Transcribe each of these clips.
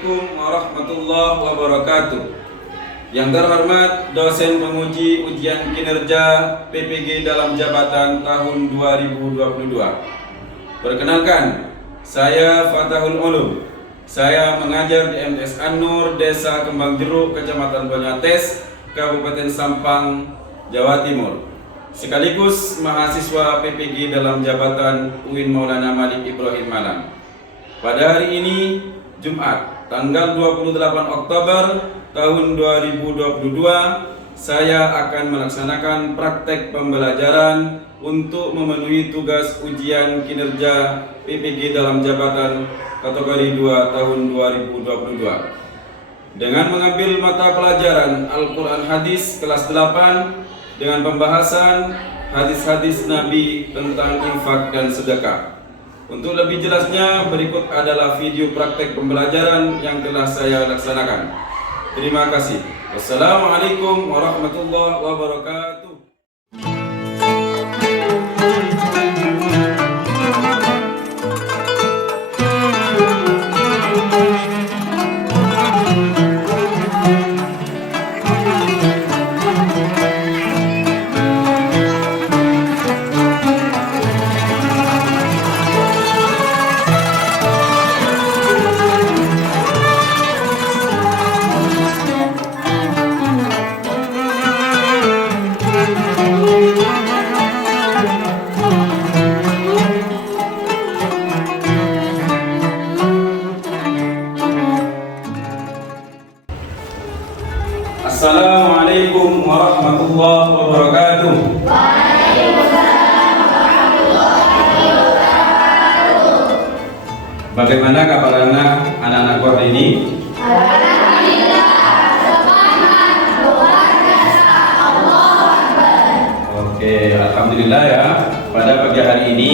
Assalamualaikum warahmatullahi wabarakatuh. Yang terhormat dosen penguji ujian kinerja PPG dalam jabatan tahun 2022. Perkenalkan, saya Fatahul Ulum. Saya mengajar di MTS An-Nur, Desa Kembang Jeruk, Kecamatan Banyates, Kabupaten Sampang, Jawa Timur. Sekaligus mahasiswa PPG dalam jabatan UIN Maulana Malik Ibrahim Malang. Pada hari ini, Jumat, tanggal 28 Oktober tahun 2022, saya akan melaksanakan praktek pembelajaran untuk memenuhi tugas ujian kinerja PPG dalam jabatan kategori 2 tahun 2022. Dengan mengambil mata pelajaran Al-Quran Hadis kelas 8 dengan pembahasan hadis-hadis Nabi tentang infak dan sedekah. Untuk lebih jelasnya, berikut adalah video praktek pembelajaran yang telah saya laksanakan. Terima kasih. Wassalamualaikum warahmatullahi wabarakatuh. Assalamualaikum warahmatullahi wabarakatuh. Waalaikumsalam warahmatullahi wabarakatuh. Bagaimana kabar anak-anakku hari ini? Alhamdulillah, semangat, luar biasa, Allahu Akbar. Oke, alhamdulillah ya. Pada pagi hari ini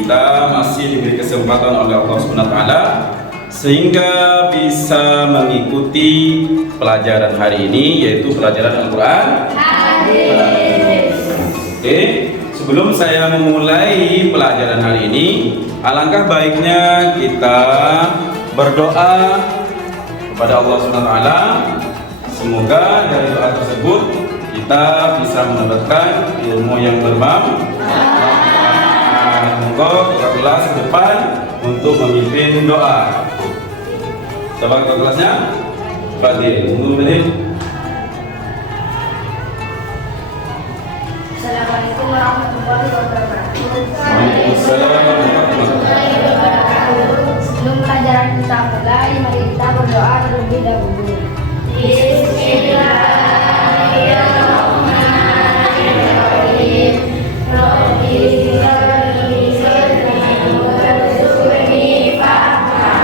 kita masih diberi kesempatan oleh Allah Subhanahu wa taala sehingga bisa mengikuti pelajaran hari ini, yaitu pelajaran Al-Quran Hadis. Oke, sebelum saya memulai pelajaran hari ini, alangkah baiknya kita berdoa kepada Allah Subhanahu wa taala. Semoga dari doa tersebut kita bisa mendapatkan ilmu yang bermanfaat. Semoga kita kelas ke depan untuk memimpin doa. Coba ke kelasnya. Fadil, tunggu Fadil. Assalamualaikum warahmatullahi wabarakatuh. Waalaikumsalam warahmatullahi wabarakatuh. Sebelum pelajaran kita mulai, mari kita berdoa terlebih dahulu. Bismillahirrahmanirrahim. Rabbi sholli warzuqni fahma.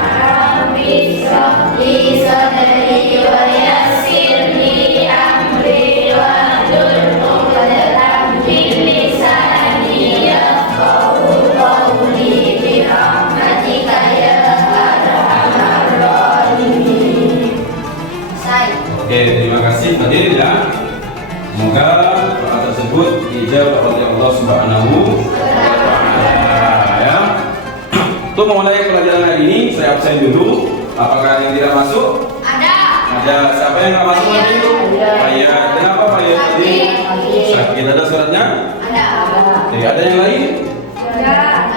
Rabbi sholli sadri wa yassirli amri wahlul 'uqdatam min lisani yafqahu qawli bi rahmatika ya arhamar rahimin. Oke, terima kasih Fadil ya. Semoga doa tersebut dijawab oleh Allah Subhanahu wa taala ya. Untuk memulai pelajaran hari ini, saya absen dulu. Apakah yang tidak masuk? Ada. Siapa yang nggak masuk hari itu? Ayat. Kenapa Ayat tadi? Sakit. Ada suratnya? Ada. Ada yang lain?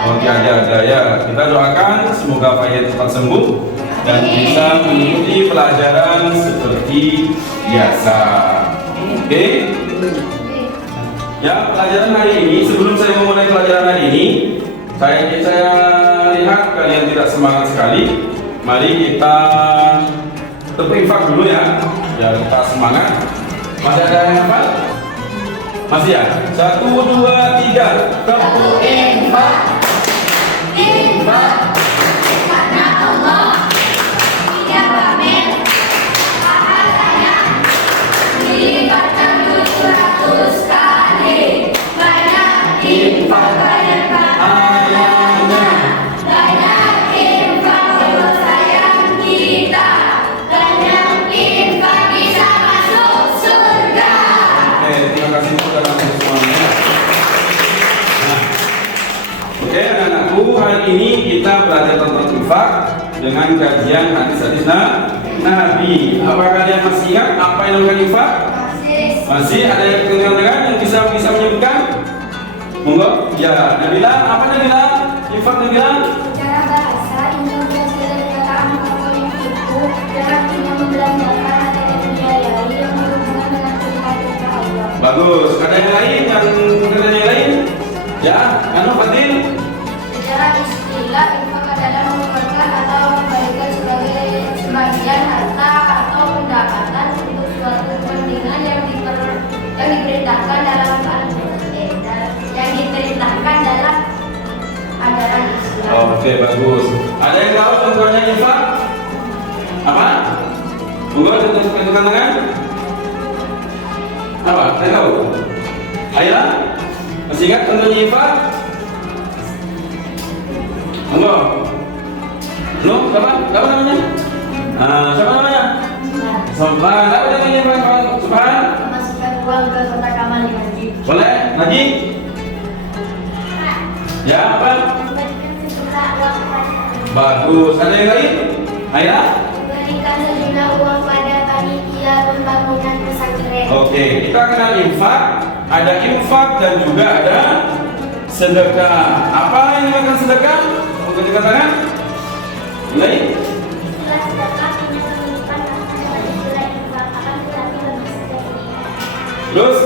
Oke, ada ya. Kita doakan semoga Fayet cepat sembuh dan bisa mengikuti pelajaran seperti biasa. Oke? Ya, pelajaran hari ini, sebelum saya memulai pelajaran hari ini, saya lihat kalian tidak semangat sekali. Mari kita infak dulu ya. Ya, kita semangat. Masih ada yang hafal? Masih ya? 1, 2, 3. Tepuk infak. Infak. Karena Allah tidak pamer, pahalanya dilipatkan 700 kali. Banyak infak, banyak pahalanya. Banyak infak, Allah sayang kita. Banyak infak bisa masuk surga. Oke, terima kasih sudah langsung semuanya. Nah, oke anak-anakku, hari ini kita belajar tentang infak dengan kajian hadis-hadis Nabi. Apakah kalian masih ingat apa yang namanya infak? Masih ada yang kedengaran yang bisa menyebutkan? Monggo. Ya, Nabila, apa Nabila? Infak Nabila? Cara bahasa Indonesia sedekah atau itu cara kita membelanjakan atau membiayai yang berhubungan dengan perintah Allah. Bagus. Ada yang lain yang lain? Ya, anu Fadil? Secara istilah infak adalah mengeluarkan atau memberikan sebagian harta atau pendapatan untuk suatu kepentingan yang diperintahkan dalam ajaran Islam. Oke, bagus. Ada yang tahu contohnya infak? Apa? Monggo tentukan tangan. Apa? Saya tahu. Ayo. Masih ingat contohnya infak? Monggo. Lu, siapa? Siapa namanya? Siapa namanya? Subhan. Apa namanya infak? Subhan. Memasukkan uang ke kotak amal di masjid. Boleh? Lagi? Ya, apa? Bagus. Ada yang lain? Ayo. Berikan sejumlah uang pada panitia pembangunan pesantren. Oke, kita kenal infak. Ada infak dan juga ada sedekah. Apa yang dinamakan sedekah? Untuk dikatakan? Mulai. Istilah sedekah menyebutkan asal istilah infak akan tetapi lebih spesifik. Terus?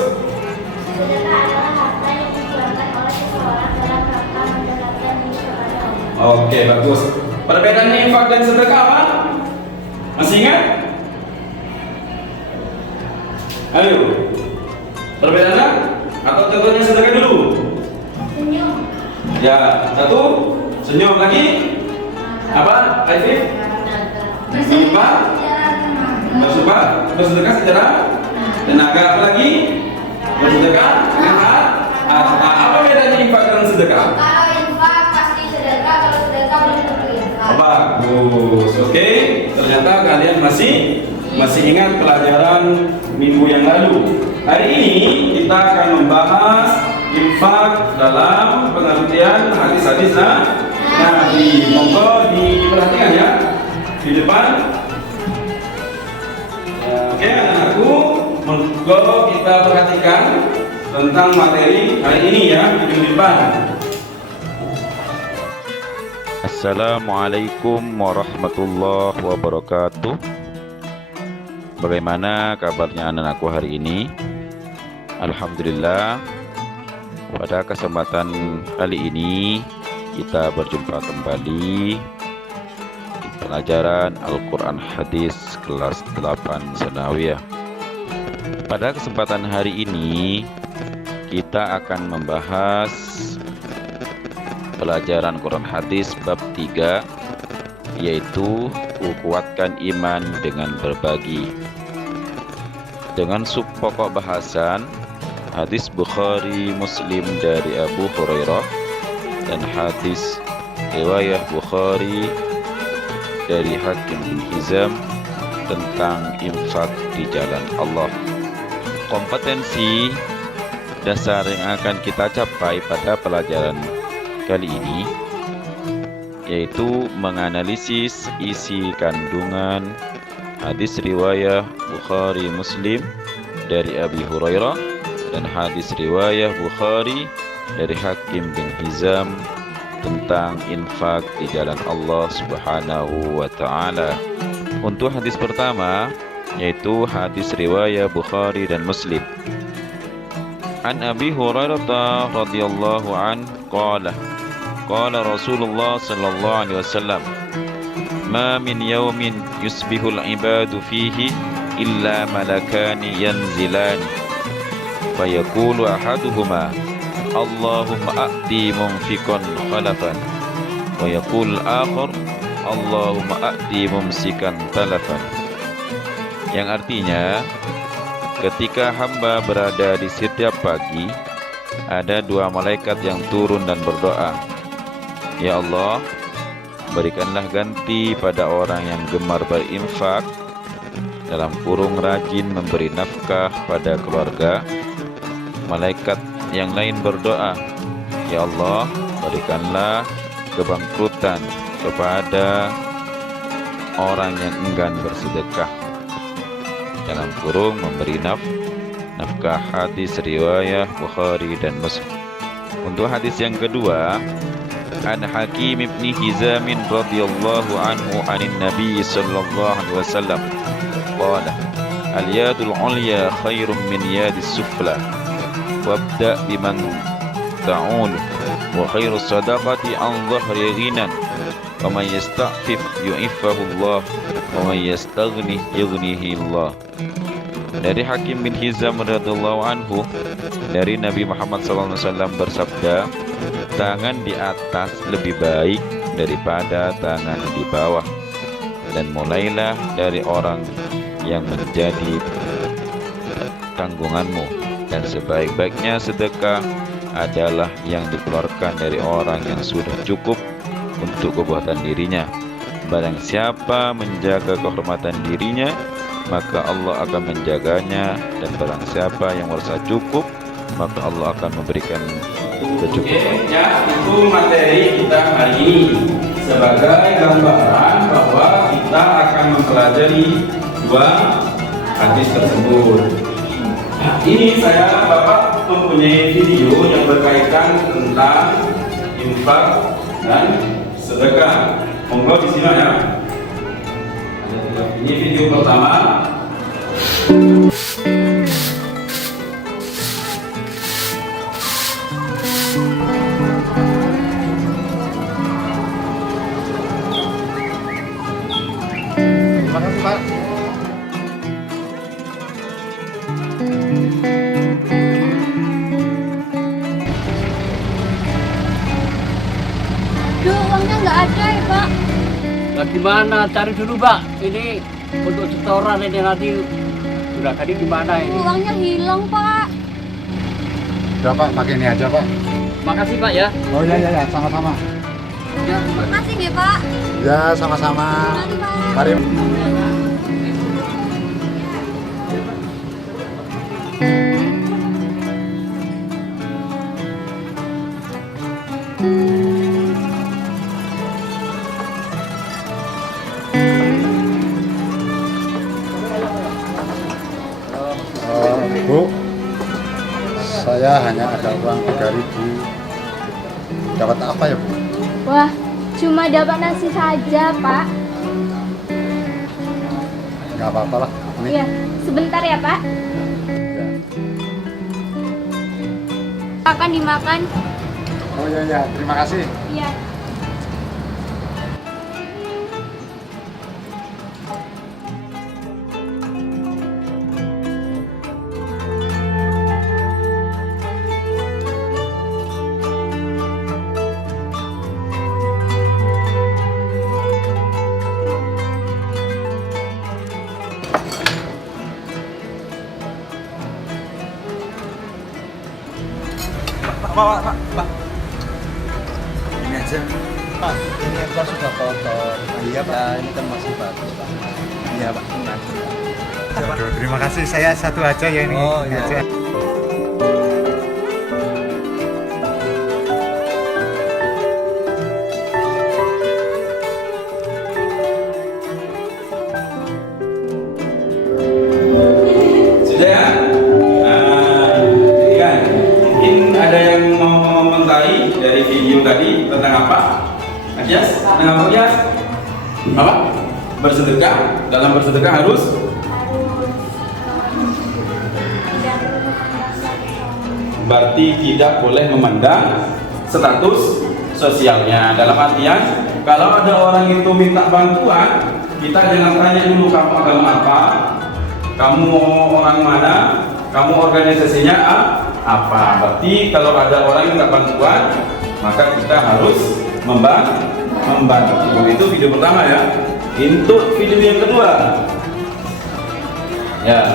Sedekah adalah harta yang dikeluarkan oleh seseorang dalam rangka mendekatkan diri kepada Allah. Oke, bagus. Perbedaannya infak dan sedekah apa? Masih ingat? Ayo. Perbedaannya? Atau contohnya sedekah dulu? Senyum. Ya, satu. Senyum lagi. Apa? Aifif? Bersedekah? Bersedekah secara tenaga. Apa lagi? Bersedekah dengan harta. Apa bedanya infak dan sedekah? Kalau infak pasti sedekah, kalau sedekah belum tentu infak. Bagus. Oke. Ternyata kalian masih ingat pelajaran minggu yang lalu. Hari ini kita akan membahas infak dalam pengertian hadis-hadis Nabi. Monggo diperhatikan ya di depan. Oke, anak-anakku, monggo kita perhatikan tentang materi hari ini ya di depan. Assalamualaikum warahmatullahi wabarakatuh. Bagaimana kabarnya anak-anakku hari ini? Alhamdulillah. Pada kesempatan kali ini kita berjumpa kembali di pelajaran Al-Quran Hadis kelas 8 Sanawiyah. Pada kesempatan hari ini kita akan membahas pelajaran Quran Hadis bab 3, yaitu kuatkan iman dengan berbagi. Dengan subpokok bahasan hadis Bukhari Muslim dari Abu Hurairah dan hadis riwayat Bukhari dari Hakim bin Hizam tentang infak di jalan Allah. Kompetensi dasar yang akan kita capai pada pelajaran kali ini yaitu menganalisis isi kandungan hadis riwayah Bukhari Muslim dari Abi Hurairah dan hadis riwayah Bukhari dari Hakim bin Hizam tentang infak di jalan Allah Subhanahu wa taala. Untuk hadis pertama yaitu hadis riwayah Bukhari dan Muslim. An Abi Hurairah radhiyallahu an qala qala Rasulullah sallallahu alaihi wasallam ma min yawmin yusbihul ibadu fihi illa malakani yanzilani fayaqulu ahaduhuma Allahumma a'ti mumfiqan khalafan wa yaqul akhar Allahumma a'ti mumsikan talafan, yang artinya ketika hamba berada di setiap pagi ada dua malaikat yang turun dan berdoa, ya Allah, berikanlah ganti pada orang yang gemar berinfak dalam kurung rajin memberi nafkah pada keluarga. Malaikat yang lain berdoa, ya Allah, berikanlah kebangkrutan kepada orang yang enggan bersedekah. Dalam kurung memberi nafkah. Hadis riwayah Bukhari dan Muslim. Untuk hadis yang kedua, an Hakim ibn Hizam radhiyallahu anhu anin Nabi sallallahu alaihi wasallam qala al-yadul ulya khairum min yadis sufla wabda biman ta'ul wa khairu sadaqati an dhahri ghinan wa man yasta'fif yu'iffahu Allah wa man yastaghni yughnihi Allah. Dari Hakim bin Hizam radhiyallahu anhu, dari Nabi Muhammad SAW bersabda, tangan di atas lebih baik daripada tangan di bawah, dan mulailah dari orang yang menjadi tanggunganmu, dan sebaik-baiknya sedekah adalah yang dikeluarkan dari orang yang sudah cukup untuk kebutuhan dirinya. Barang siapa menjaga kehormatan dirinya, maka Allah akan menjaganya, dan barang siapa yang merasa cukup, maka Allah akan memberikan kecukupan. Ya, itu materi kita hari ini sebagai gambaran bahwa kita akan mempelajari dua hadis tersebut. Nah, ini Bapak mempunyai video yang berkaitan tentang infak dan sedekah. Monggo disimak ya. Ini video pertama. Terima kasih, Pak. Duh, uangnya nggak ada ya, Pak. Nah, gimana? Cari dulu, Pak. Ini untuk setoran ini nanti sudah tadi gimana ini? Uangnya hilang, Pak. Udah, Pak, pakai ini aja, Pak. Makasih, Pak ya. Oh iya, sama-sama. Duh, makasih deh, Pak. Ya, sama-sama. Mari, Pak. Mari. Bu, saya hanya ada uang 3.000. Dapat apa ya, Bu? Wah, cuma dapat nasi saja, Pak. Nggak apa-apa lah. Ini. Iya, sebentar ya, Pak. Ya. Akan dimakan. Oh iya, terima kasih. Iya. Pak. Ini aja. Pak, ini aja sudah kotor. Iya, Pak. Ya, ini kan masih bagus, Pak. Iya, Pak. Aduh, terima kasih. Saya satu aja ya ini. Oh, iya. Aja. Sudah ya? Nah, ini kan mungkin ada yang mau mengomentari dari video tadi tentang apa? Ajas? Tentang apa, Ajas? Apa? Bersedekah. Dalam bersedekah harus berarti tidak boleh memandang status sosialnya. Dalam artian, kalau ada orang itu minta bantuan, kita jangan tanya dulu kamu agama apa, kamu orang mana, kamu organisasinya apa. Berarti kalau ada orang yang minta bantuan, maka kita harus membantu. Itu video pertama ya. Untuk video yang kedua, ya.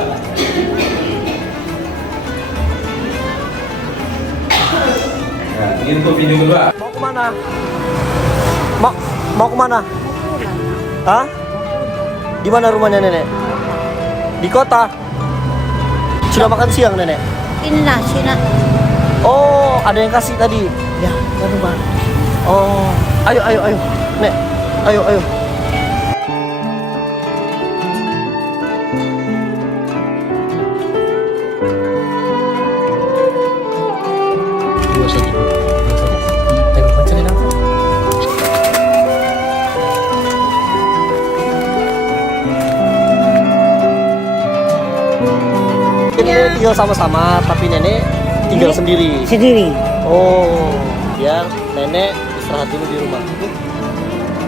Nah, itu video kedua. Mau kemana? Mau kemana? Hah? Di mana rumahnya nenek? Di kota. Sudah makan siang nenek? Ini nasi nak. Oh, ada yang kasih tadi. Ya, baru bang. Oh, ayo, nek, ayo. Adik tinggal sama-sama, tapi nenek tinggal sendiri. Sendiri. Oh, biar nenek istirahat dulu di rumah.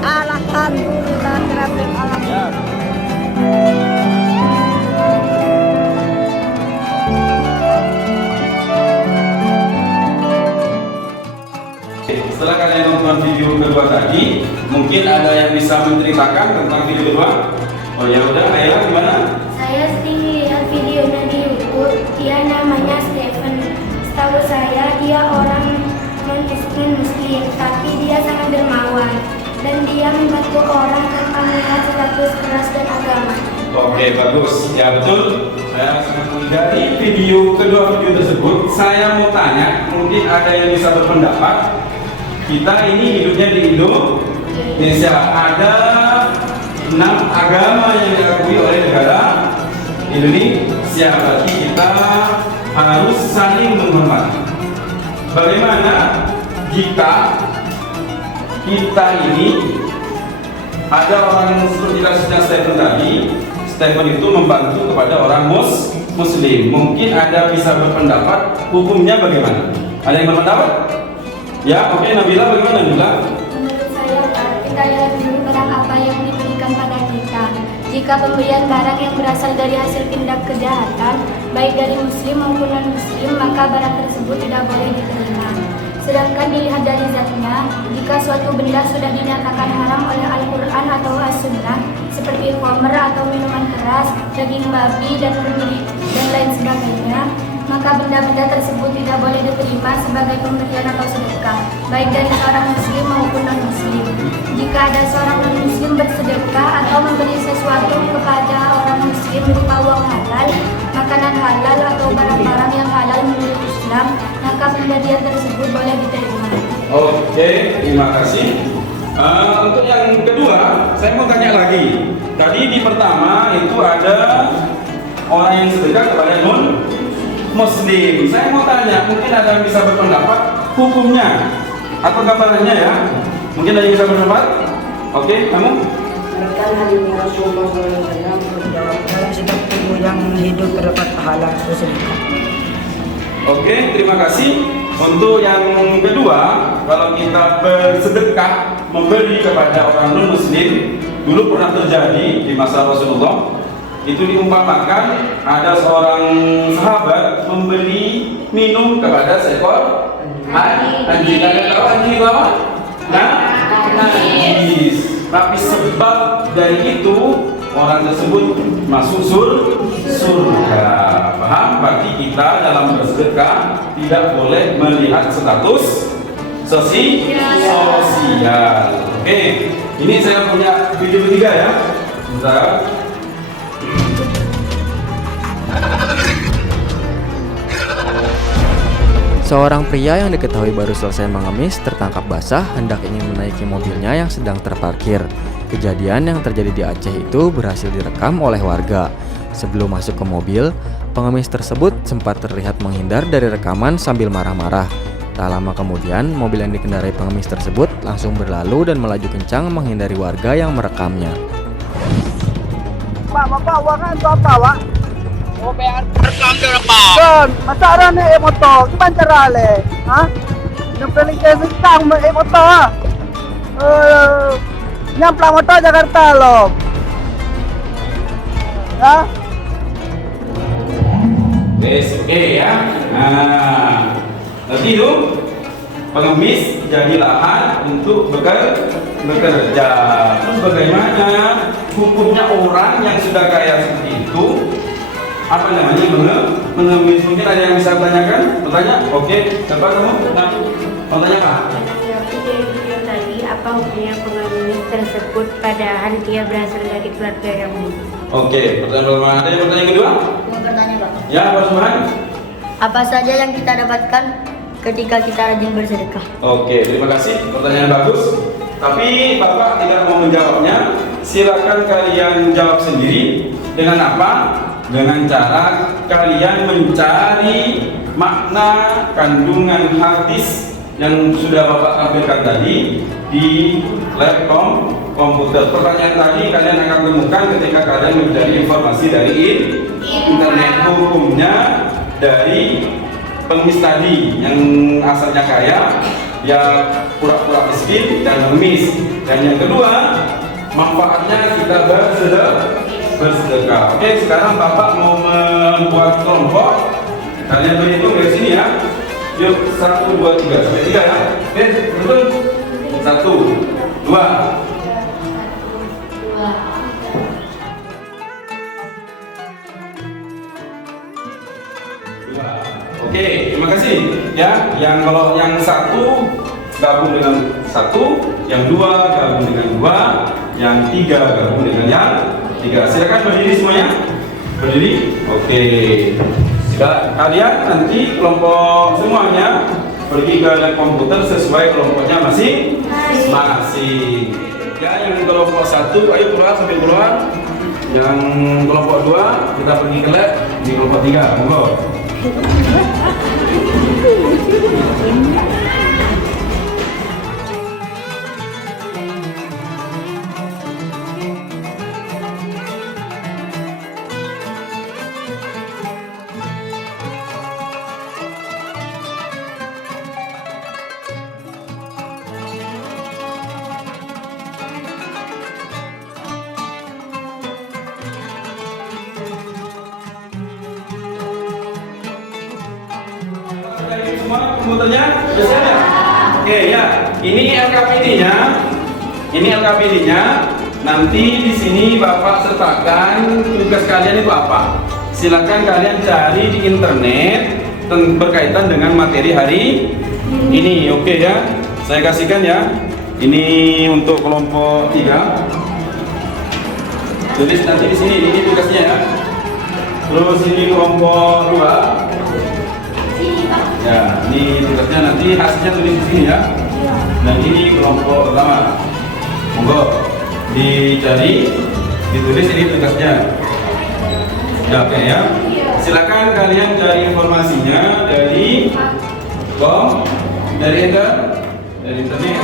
Alhamdulillah rabbil alamin. Ya. Setelah kalian nonton video kedua tadi, mungkin ada yang bisa menceritakan tentang video kedua. Oh ya udah, Ayla gimana? Saya sering lihat videonya di YouTube. Dia namanya Stephen. Setahu saya dia orang non-muslim, tapi dia sangat dermawan dan dia membantu orang tanpa melihat status keras dan agama. Oke, bagus. Ya betul. Saya sangat menghargai video kedua video tersebut. Saya mau tanya, mungkin ada yang bisa berpendapat. Kita ini hidupnya di Indonesia. Ada 6 agama yang diakui oleh negara Indonesia. Berarti kita harus saling menghormati. Bagaimana jika kita ini ada orang seperti kasusnya Stephen tadi? Stephen itu membantu kepada orang Muslim. Mungkin ada bisa berpendapat hukumnya bagaimana? Ada yang berpendapat? Ya, oke. Nabila bagaimana Nabila? Menurut saya, kita lihat dulu barang apa yang diberikan pada kita. Jika pemberian barang yang berasal dari hasil tindak kejahatan, baik dari muslim maupun non-muslim, maka barang tersebut tidak boleh diterima. Sedangkan dilihat dari zatnya, jika suatu benda sudah dinyatakan haram oleh Al-Quran atau As-Sunnah, seperti khamr atau minuman keras, daging babi, dan lain sebagainya, maka benda-benda tersebut tidak boleh diterima sebagai pemberian atau sedekah, baik dari seorang muslim maupun non-muslim. Jika ada seorang non-muslim bersedekah atau memberi sesuatu kepada orang muslim berupa uang halal, makanan halal atau barang-barang yang halal menurut Islam, maka pemberian tersebut boleh diterima. Oke, terima kasih. Untuk yang kedua, saya mau tanya lagi. Tadi di pertama itu ada orang yang sedekah kepada non-muslim. Saya mau tanya, mungkin ada yang bisa berpendapat hukumnya atau gambarannya ya? Mungkin ada yang bisa berpendapat? Oke, kamu? Rekan hadisnya Rasulullah SAW menjawab dalam setiap tubuh yang hidup terdapat pahala bersedekah. Oke, terima kasih. Untuk yang kedua, kalau kita bersedekah memberi kepada orang non-muslim, dulu pernah terjadi di masa Rasulullah. Itu diumpamakan ada seorang sahabat memberi minum kepada seekor anjing. Kalian tahu anjing itu apa? Najis. Tapi sebab dari itu orang tersebut masuk surga. Paham? Berarti kita dalam bersedekah tidak boleh melihat status sosial. Oke, ini saya punya video ketiga ya. Bentar. Seorang pria yang diketahui baru selesai mengemis tertangkap basah hendak ingin menaiki mobilnya yang sedang terparkir. Kejadian yang terjadi di Aceh itu berhasil direkam oleh warga. Sebelum masuk ke mobil, pengemis tersebut sempat terlihat menghindar dari rekaman sambil marah-marah. Tak lama kemudian, mobil yang dikendarai pengemis tersebut langsung berlalu dan melaju kencang menghindari warga yang merekamnya. Pak, bapak uangnya untuk apa, Pak? Oh, bayar rekam dia, Pak. Kan, masalah ni motor, gimana cara le? Hah? Yang paling saya sekang motor, ha? Nyamplang motor Jakarta loh. Ya? Oke ya. Nah, nanti itu pengemis jadi lahan untuk bekerja. Terus bagaimana hukumnya orang yang sudah kaya seperti itu? Apa namanya mengemis? Mungkin ada yang bisa tanyakan? Bertanya? Oke, coba kamu. Nah, mau tanya apa? Video tadi, apa hukumnya pengemis tersebut padahal dia berasal dari keluarga yang Oke, pertanyaan pertama. Ada yang pertanyaan kedua? Mau bertanya, Pak. Ya, Pak Subhan. Apa saja yang kita dapatkan ketika kita rajin bersedekah? Oke, terima kasih. Pertanyaan bagus. Tapi Bapak tidak mau menjawabnya. Silakan kalian jawab sendiri. Dengan apa? Dengan cara kalian mencari makna kandungan hadis yang sudah Bapak tampilkan tadi di lab komputer. Pertanyaan tadi kalian akan temukan ketika kalian mencari informasi dari internet. Hukumnya dari pengemis tadi yang asalnya kaya, ya pura-pura miskin dan mengemis. Dan yang kedua, manfaatnya kita bersedekah. Oke, sekarang Bapak mau membuat kelompok. Kalian berhitung dari sini ya. Yuk, 1, 2, 3 sampai 3 ya. Oke, betul. 1, 2. Oke, terima kasih ya. Yang kalau yang 1 gabung dengan 1, yang 2 gabung dengan 2, yang 3 gabung dengan yang 3. Silakan berdiri semuanya. Berdiri. Oke. Kalian nanti kelompok semuanya pergi ke lab komputer sesuai kelompoknya masing-masing. Ya, yang kelompok 1 ayo keluar sambil keluar. Yang kelompok 2 kita pergi ke lab di kelompok 3. Monggo. Semua komputernya sudah siap ya? Oke ya, ini LKPD-nya. Nanti di sini Bapak sertakan tugas kalian itu apa. Silakan kalian cari di internet berkaitan dengan materi hari ini. Oke ya, saya kasihkan ya. Ini untuk kelompok 3. Tulis nanti di sini, ini tugasnya ya. Terus ini kelompok 2. Ya, ini tugasnya nanti hasilnya tulis di sini ya. Dan ini kelompok pertama. Monggo dicari, ditulis ini tugasnya. Ya, oke ya. Silakan kalian cari informasinya dari internet.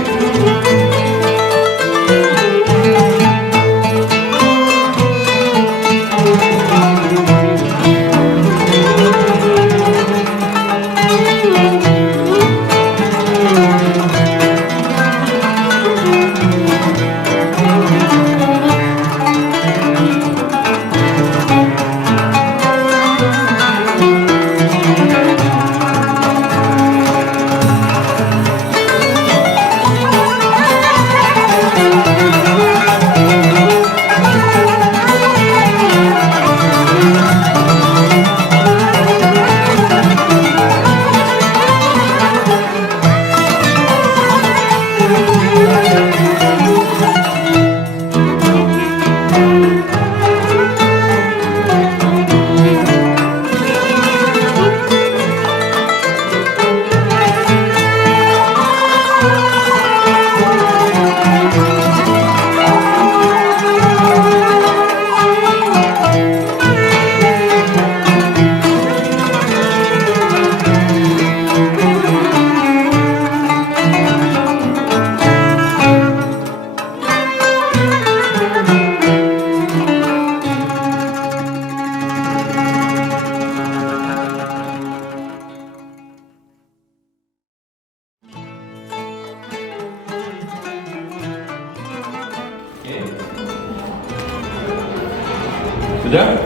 Sudah?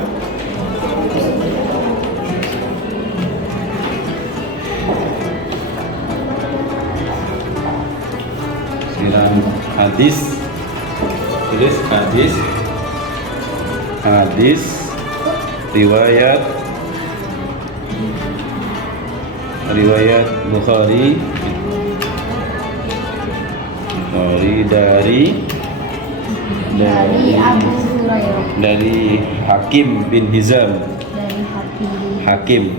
Sekarang hadis. Tulis hadis riwayat Bukhari dari Abu Hurairah. Dari Hakim bin Hizam. Dari Hakim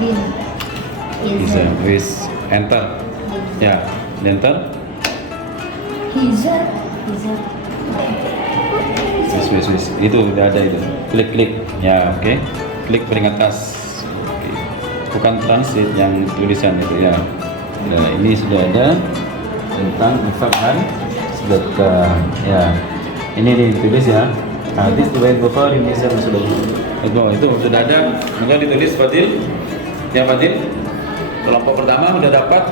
bin Hizam. Wis enter. Ya, enter. Hizam. Wis. Itu udah ada itu. Klik. Ya, oke. Klik paling atas. Oke. bukan translate yang tulisan itu ya. Nah, ini sudah ada tentang infak dan sedekah ya. Ini ditulis ya. Hadis riwayat Bukhari Muslim sudah. Itu sudah ada. Maka ditulis Fadil. Ya Fadil. Kelompok pertama sudah dapat.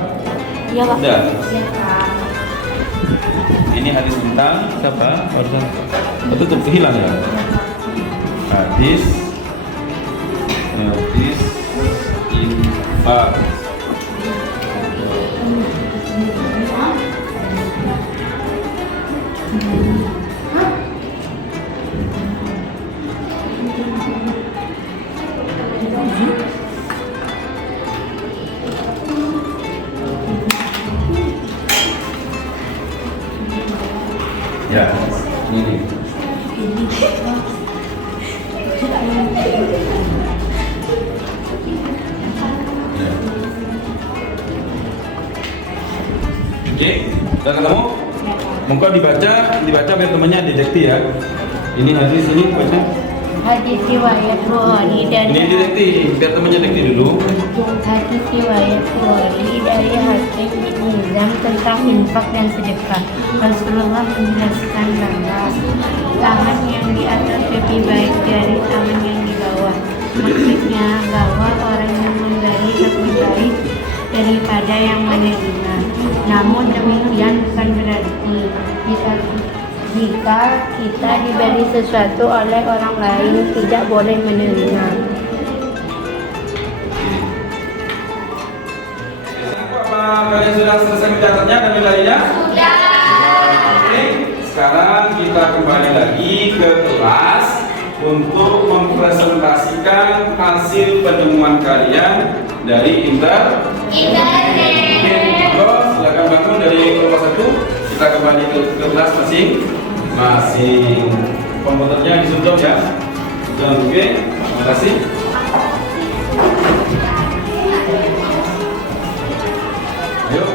Iya Pak. Sudah. Iya Pak. Ini hadis tentang siapa? Barusan tutup hilang ya. Hadis infak. Ya, ini. Oke, sudah ketemu? Muka dibaca biar temannya detekti ya. Ini hadis ini baca. Hadis riwayat Bukhari Ini dari detekti, biar temannya detekti dulu. Hadis riwayat Bukhari dari Hakim bin Hizam tentang infak dan sedekah. Rasulullah menjelaskan bahwa tangan yang di atas lebih baik dari tangan yang di bawah. Maksudnya bahwa orang yang memberi lebih baik daripada yang menerima. Namun demikian bukan berarti jika kita diberi sesuatu oleh orang lain tidak boleh menerima. Apa kalian sudah selesai mencatatnya dan nilainya? Sudah. Oke, sekarang kita kembali lagi ke kelas untuk mempresentasikan hasil penemuan kalian dari internet. Oke, silakan bangun dari kelompok 1. Kita kembali ke kelas masing-masing. Komputernya ditutup ya. Oke, terima kasih. Ayo.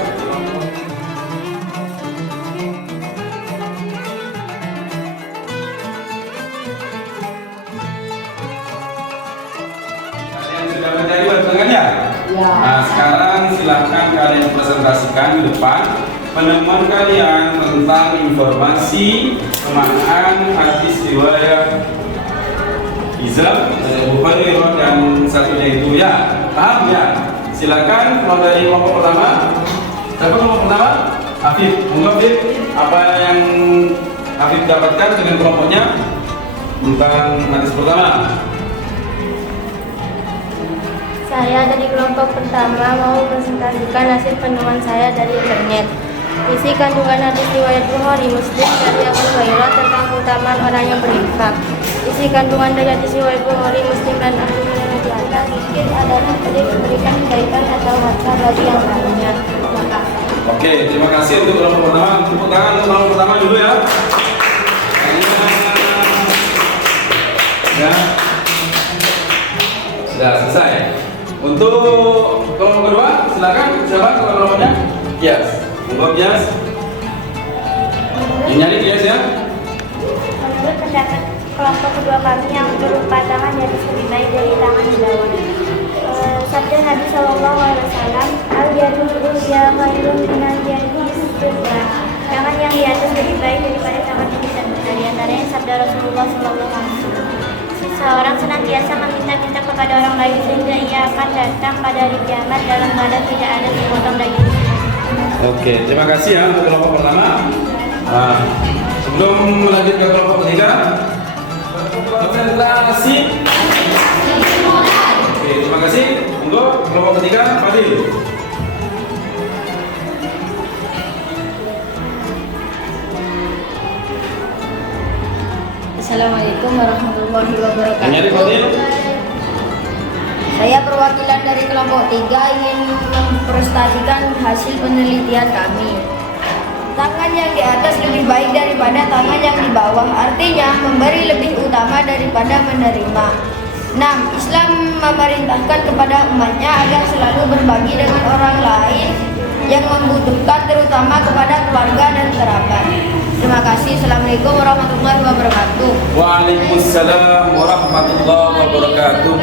Kalian sudah mencari bahan-bahannya? Ya. Nah, sekarang silahkan kalian presentasikan di depan penemuan kalian tentang informasi kemaknaan hadis riwayat Hizam, Bukhari dan satunya itu ya. Paham ya? Silakan kalau dari kelompok pertama. Siapa kelompok pertama? Afif. Afif, apa yang Afif dapatkan dengan kelompoknya tentang hadis pertama? Saya dari kelompok pertama mau presentasikan hasil penemuan saya dari internet. Isi kandungan hadis riwayat Bukhari Muslim dari Abu Hurairah tentang keutamaan orang yang berinfak. Isi kandungan dari hadis riwayat Bukhari Muslim dan Abu Hurairah di atas mungkin adalah memberikan kebaikan atau harta bagi yang lainnya. Oke, terima kasih untuk kelompok pertama. Tepuk tangan untuk kelompok pertama dulu ya. Ya. Sudah selesai. Untuk kelompok kedua, silakan. Siapa kelompoknya? Yes. Kelompok Yes. Yang nyari Yes ya. Menurut pendapat kelompok kedua kami yang berupa tangan hadis lebih baik dari tangan di bawah. Sabda Nabi SAW, al-yadu ya khairun minal yadi sufla. Tangan yang di atas lebih baik daripada tangan yang di sebelah. Di antaranya sabda Rasulullah SAW. Seseorang senantiasa meminta-minta kepada orang lain sehingga ia akan datang pada hari kiamat dalam keadaan tidak ada sepotong daging. Oke, terima kasih ya untuk kelompok pertama. Sebelum lanjut ke kelompok ketiga, presentasi. Oke, terima kasih untuk kelompok ketiga, Fadil. Assalamualaikum warahmatullahi wabarakatuh. Nyari Fadil. Saya perwakilan dari kelompok 3 ingin mempresentasikan hasil penelitian kami. Tangan yang di atas lebih baik daripada tangan yang di bawah, artinya memberi lebih utama daripada menerima. 6. Islam memerintahkan kepada umatnya agar selalu berbagi dengan orang lain yang membutuhkan, terutama kepada keluarga dan kerabat. 8. Terima kasih. Assalamualaikum warahmatullahi wabarakatuh. Waalaikumsalam warahmatullahi wabarakatuh.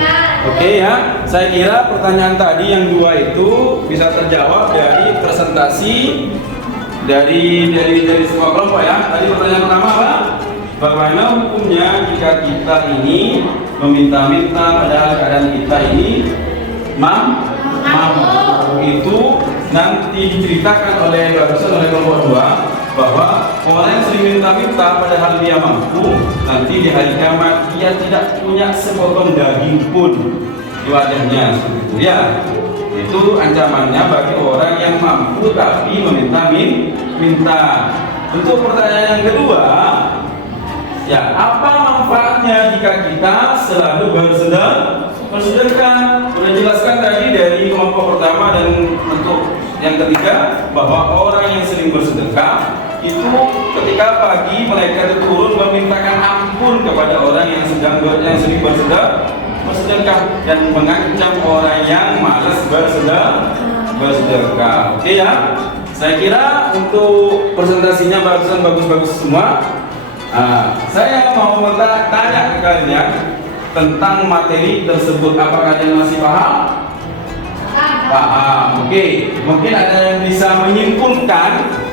Oke ya, saya kira pertanyaan tadi yang dua itu bisa terjawab dari presentasi dari semua kelompok ya. Tadi pertanyaan pertama apa? Bagaimana hukumnya jika kita ini meminta-minta padahal keadaan kita ini mampu? Itu nanti diceritakan oleh kelompok dua bahwa orang yang sering minta-minta padahal dia mampu, nanti di hari kiamat dia tidak punya sepotong daging pun di wajahnya, seperti itu ya. Itu ancamannya bagi orang yang mampu tapi meminta-minta. Untuk pertanyaan yang kedua, ya, apa manfaatnya jika kita selalu bersedekah? Sudah jelaskan tadi dari kelompok pertama dan untuk yang ketiga bahwa orang yang sering bersedekah itu ketika pagi malaikat turun memintakan ampun kepada orang yang sering bersedekah dan mengancam orang yang malas bersedekah. Oke ya, saya kira untuk presentasinya bagus semua. Saya mau tanya ke kalian tentang materi tersebut. Apakah kalian masih paham? Paham. Oke. Mungkin ada yang bisa menyimpulkan,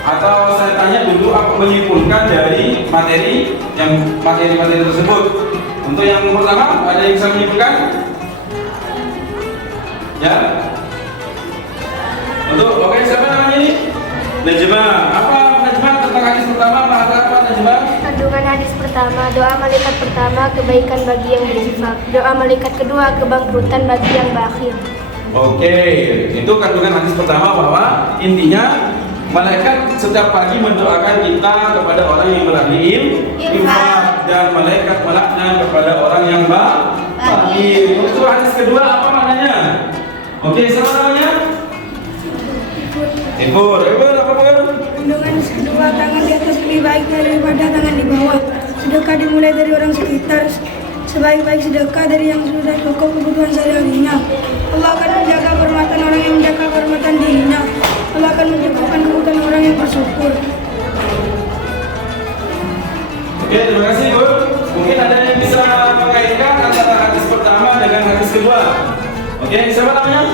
atau saya tanya dulu apa menyimpulkan dari materi tersebut. Untuk yang pertama, ada yang bisa menyimpulkan? Ya. Oke, siapa namanya ini? Najma. Apa Najma tentang hadis pertama? Apa Najma? Kandungan hadis pertama, doa malaikat pertama kebaikan bagi yang berinfak. Doa malaikat kedua kebangkrutan bagi yang bakhil. Oke, itu kandungan hadis pertama bahwa intinya malaikat setiap pagi mendoakan kita kepada orang yang berani infak dan malaikat melaknat kepada orang yang bakhil. Itu hadis kedua apa maknanya? Oke, siapa namanya? Ibur, apa Bur? Kandungan kedua, tangan di atas lebih baik daripada tangan di bawah. Sedekah dimulai dari orang sekitar. Sebaik-baik sedekah dari yang sudah cukup kebutuhan sehari-harinya. Allah akan menjaga kehormatan orang yang menjaga kehormatan dirinya. Allah akan mencukupkan kebutuhan orang yang bersyukur. Oke, terima kasih Bur. Mungkin ada yang bisa mengaitkan antara hadis pertama dengan hadis kedua. Oke, siapa namanya?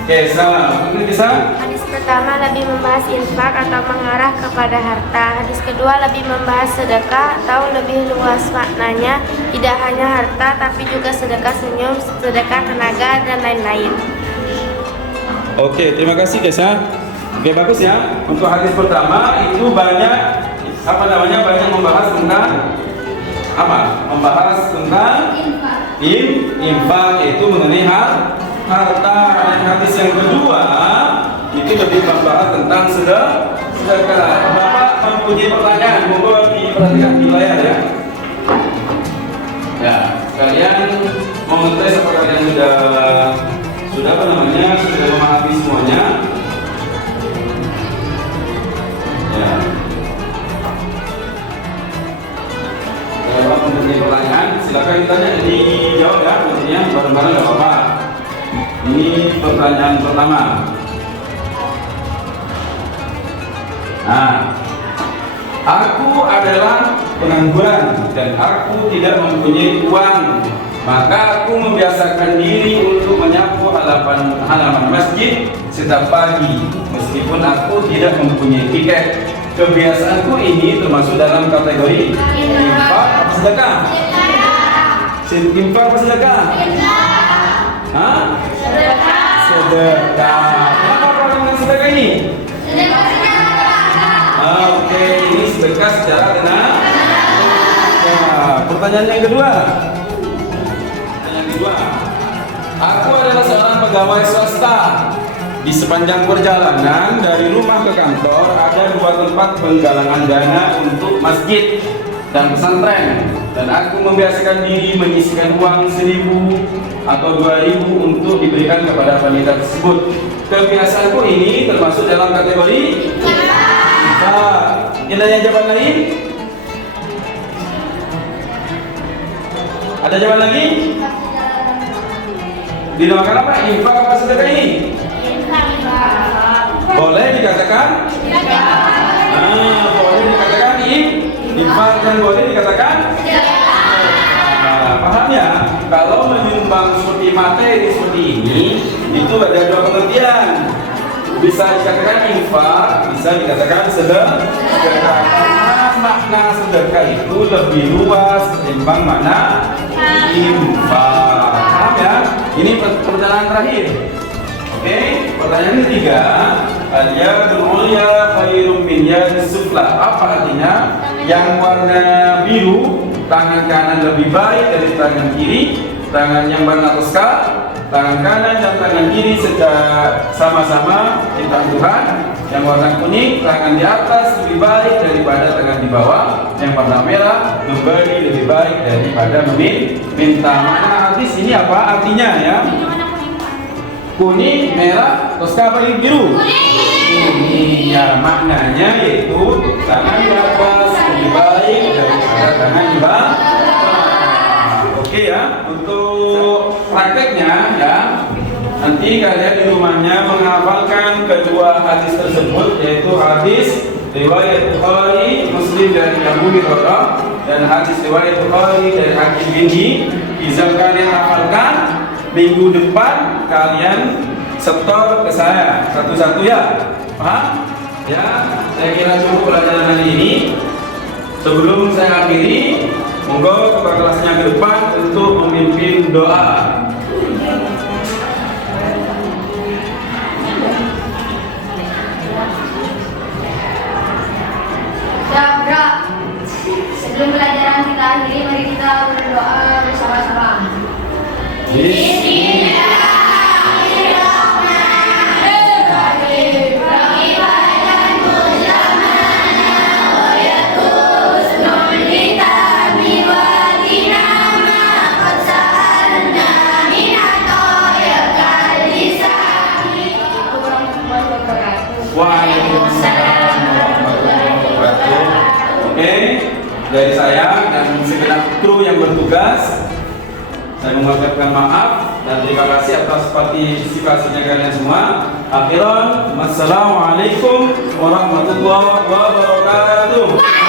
Oke, salam. Mungkin bisa? Hadis pertama lebih membahas infak atau mengarah kepada harta. Hadis kedua lebih membahas sedekah atau lebih luas maknanya, tidak hanya harta tapi juga sedekah senyum, sedekah tenaga dan lain-lain. Oke, terima kasih Desa. Oke, bagus ya. Untuk hadis pertama itu banyak membahas tentang apa? Membahas tentang infak, yaitu mengenai harta. Dan hadis yang kedua itu lebih membahas tentang sedekah. Bapak mempunyai pertanyaan, monggo diperhatikan di layar ya. Ya, kalian mau ngetes apakah kalian sudah memahami semuanya? Ya. Kalau mempunyai pertanyaan, silakan ditanya, dijawab ya, maksudnya bareng-bareng nggak apa-apa. Ini pertanyaan pertama. Nah, aku adalah pengangguran dan aku tidak mempunyai uang, maka aku membiasakan diri untuk menyapu halaman masjid setiap pagi, meskipun aku tidak mempunyai tiket. Kebiasaanku ini termasuk dalam kategori infak atau sedekah? Infak atau sedekah? Hah? Sedekah. Kenapa kalau dengan sedekah ini? Oke, ini sedekah secara benar. Pertanyaan yang kedua. Aku adalah seorang pegawai swasta. Di sepanjang perjalanan dari rumah ke kantor ada 2 tempat penggalangan dana untuk masjid dan pesantren, dan aku membiasakan diri menyisihkan uang 1.000 atau 2.000 untuk diberikan kepada panitia tersebut. Kebiasaanku ini termasuk dalam kategori infak. Ada jawaban lain? Ada jawaban lagi? Dinamakan apa? Infak apa sedekah ini? Boleh dikatakan? Boleh Itu ada dua pengertian. Bisa dikatakan infak, bisa dikatakan sedekah. Karena makna sedekah itu lebih luas ketimbang makna infak. Paham ya? Ini pertanyaan terakhir. Oke, pertanyaan ketiga, al-yadul ulya khairum min yadis sufla. Apa artinya? Yang warna biru, tangan kanan lebih baik dari tangan kiri. Tangan yang warna toska, tangan kanan dan tangan kiri sama-sama cinta Tuhan. Yang warna kuning, tangan di atas lebih baik daripada tangan di bawah. Yang warna merah, memberi lebih baik daripada meminta. Mana artis ini apa artinya ya? Kuning, merah, toska apa biru? Kuning. Ya, maknanya yaitu tangan di atas lebih baik daripada tangan di bawah. Oke ya, untuk prakteknya ya, nanti kalian di rumahnya menghafalkan kedua hadis tersebut, yaitu hadis riwayat Bukhari Muslim dari Abu Hurairah dan hadis riwayat Bukhari dari Hakim bin Hizam. Kalian hafalkan, minggu depan kalian setor ke saya satu-satu ya. Paham? Ya, saya kira cukup pelajaran hari ini. Sebelum saya akhiri, monggo ketua kelasnya ke depan untuk memimpin doa. Sabra. Sebelum pelajaran kita akhiri, mari kita berdoa bersama-sama. Waalaikumsalam warahmatullahi wabarakatuh. Oke, dari saya dan segenap kru yang bertugas, saya mengucapkan maaf dan terima kasih atas partisipasinya kalian semua. Akhiran, wassalamualaikum warahmatullahi wabarakatuh.